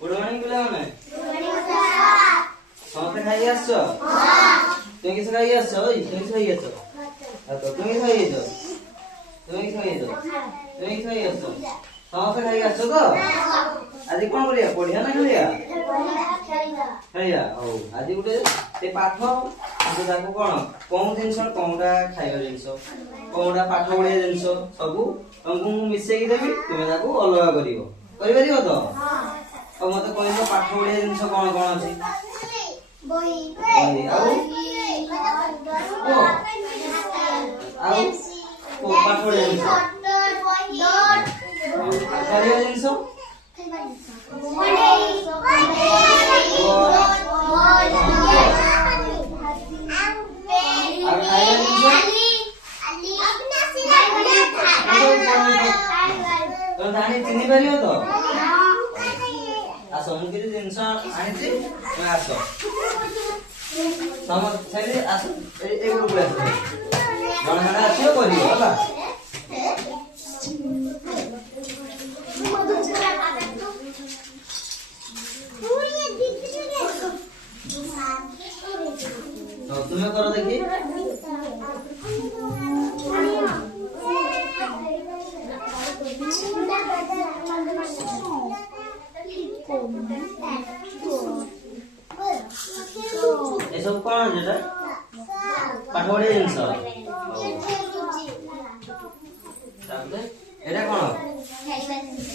Good morning पिलाने समस्त खाई आसछ तुम किस खाई आसछ ओई तुम किस खाई आसछ तो तुम किस खाई आसछ तुम किस खाई आसछ तुम किस खाई आसछ समस्त खाई आसछ तो आज कोन करिया पढिया ना खेलिया खेलिया ओ आज गुटे ते पाठ तो ताको कोन जिंस कोनटा खाइबा जिंस कोनटा पाठ पढिया जिंस सब तुमको मिसेई देबी तुमे ताको अलग करिवो करिवरिवो तो अब मते कहलो पाठ पढिया जिंस कोन कोन अछि बही आउ पाठ पढिया जिंस करिया जिंस चिन्ह पारियो तो आस मुझे जिनस आनी आस समझे आस ए ग्रुप रे जण जण आसियो करियो होला तो तुम्हें करो देखिए ये सब कौन जेटा पाठोड़े जिंस ताबले एटा कोन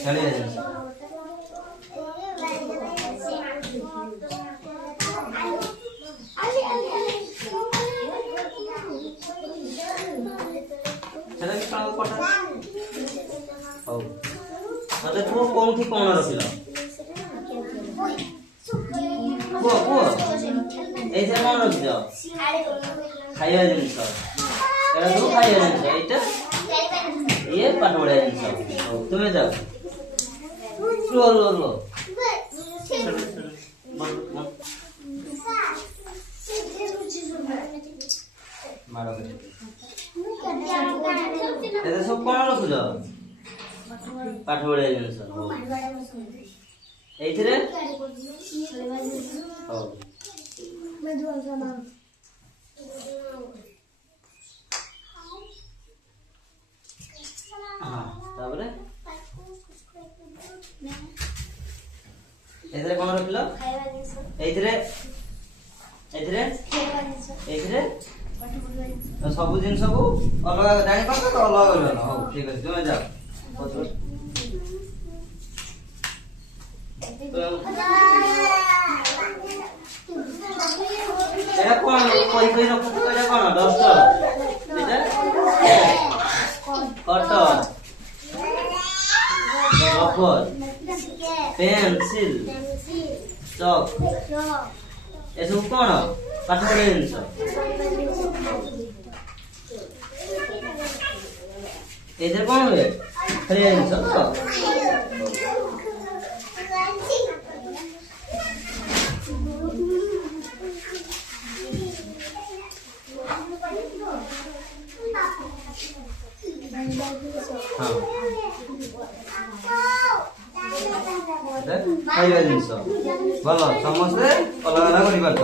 खेलिया जिंस चला कि कोन पटा हो मते तू कोनठी कोन रखिला को ऐसे कोन रख जाओ खाइया जिंस एरा दो खाइया जिंस एटा ये पाठोड़े जिंस हो तुमे जाओ लो लो लो मारो एटा सब कोन रख जाओ पाठोड़े जिंस एथिरे हो ताबरे एथिरे कोन रखिलो एथिरे एथिरे एथिरे तो सब जिंस को अलग जानि पाछ तो अलग होलो हो ठीक है तुम जाओ एटा कोन कोई कोई रखो तो एटा कोन डस्टर एटा कटर रबर पेंसिल चक ए सब कोन पाठ पढे जिंस एदर कोन होय खरे जिंस तो खाइबा जिंस भल समस्ते अलग अलग करि पारछ।